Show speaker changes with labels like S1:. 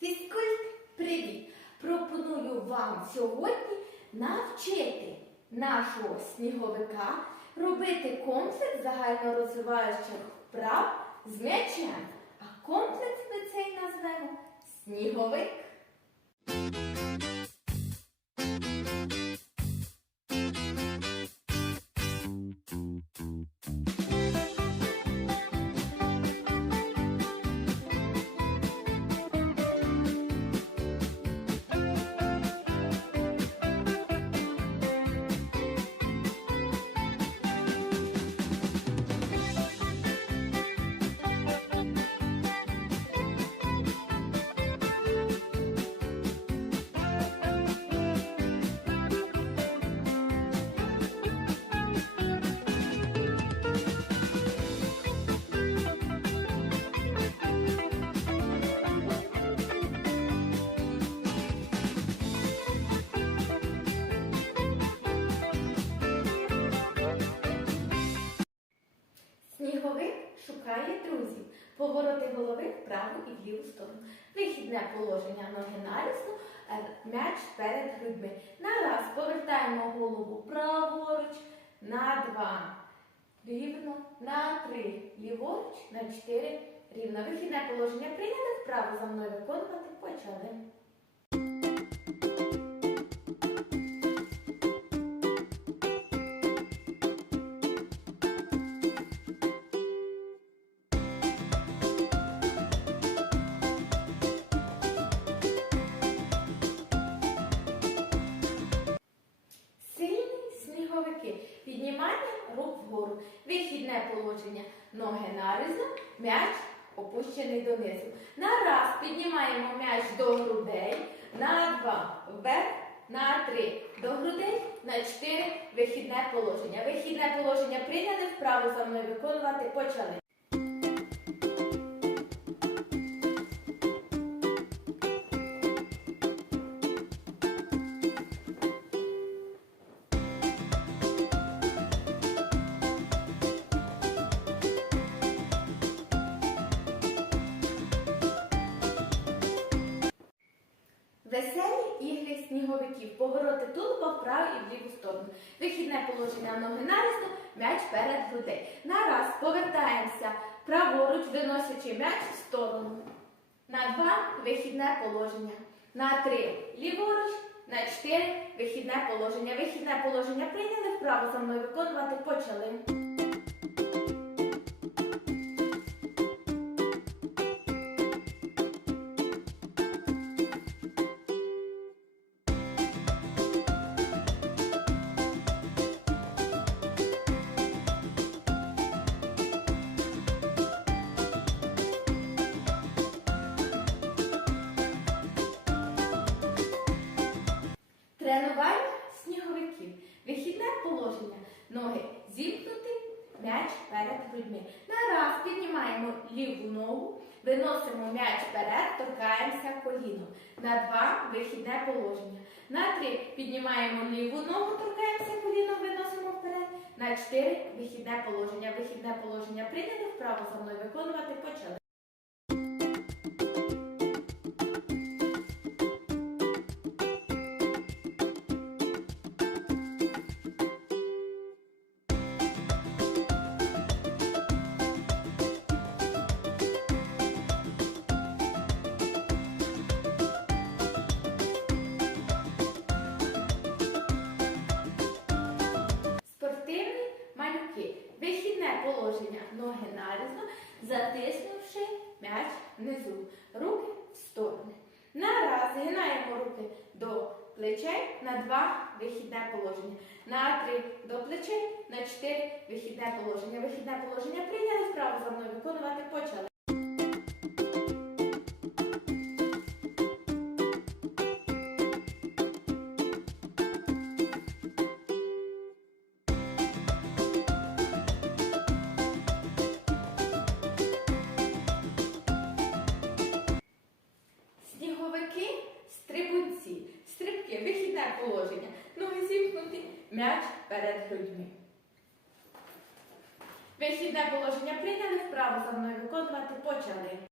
S1: Фізкульт, привіт! Пропоную вам сьогодні навчити нашого сніговика робити комплекс загальнорозвиваючих вправ з м'ячем. А комплекс ми цей назвемо сніговик. Шукає друзів. Повороти голови вправо і в ліву сторону. Вихідне положення ноги нарізно, е, м'яч перед грудьми. На раз повертаємо голову праворуч, на два. Рівно, на три. Ліворуч, на чотири. Рівно. Вихідне положення прийняли. Вправо за мною виконувати. Почали. Положення. Ноги нарізно, м'яч опущений донизу. На раз піднімаємо м'яч до грудей. На два вверх, на три до грудей, на чотири вихідне положення. Вихідне положення прийняли, вправо за мною виконувати почали. Веселі ігри сніговиків. Повороти тулуба вправо і в ліву сторону. Вихідне положення ноги нарізно, м'яч перед грудей. На раз повертаємося праворуч, виносячи м'яч в сторону. На два вихідне положення. На три ліворуч, на чотири вихідне положення. Вихідне положення прийняли, вправо за мною виконувати почали. Тренування сніговиків. Вихідне положення. Ноги зімкнуті, м'яч перед грудьми. На раз піднімаємо ліву ногу, виносимо м'яч вперед, торкаємося коліном. На два вихідне положення. На три піднімаємо ліву ногу, торкаємося коліном, виносимо вперед. На чотири вихідне положення. Вихідне положення прийняли, вправо за мною виконувати почали. Вихідне положення. Ноги нарізно, затиснувши м'яч внизу. Руки в сторони. Нараз згинаємо руки до плечей, на два вихідне положення. На три до плечей, на чотири вихідне положення. Вихідне положення прийняли вправо за мною виконувати почали. М'яч перед грудьми. Вихідне положення прийняли, вправо за мною виконувати почали.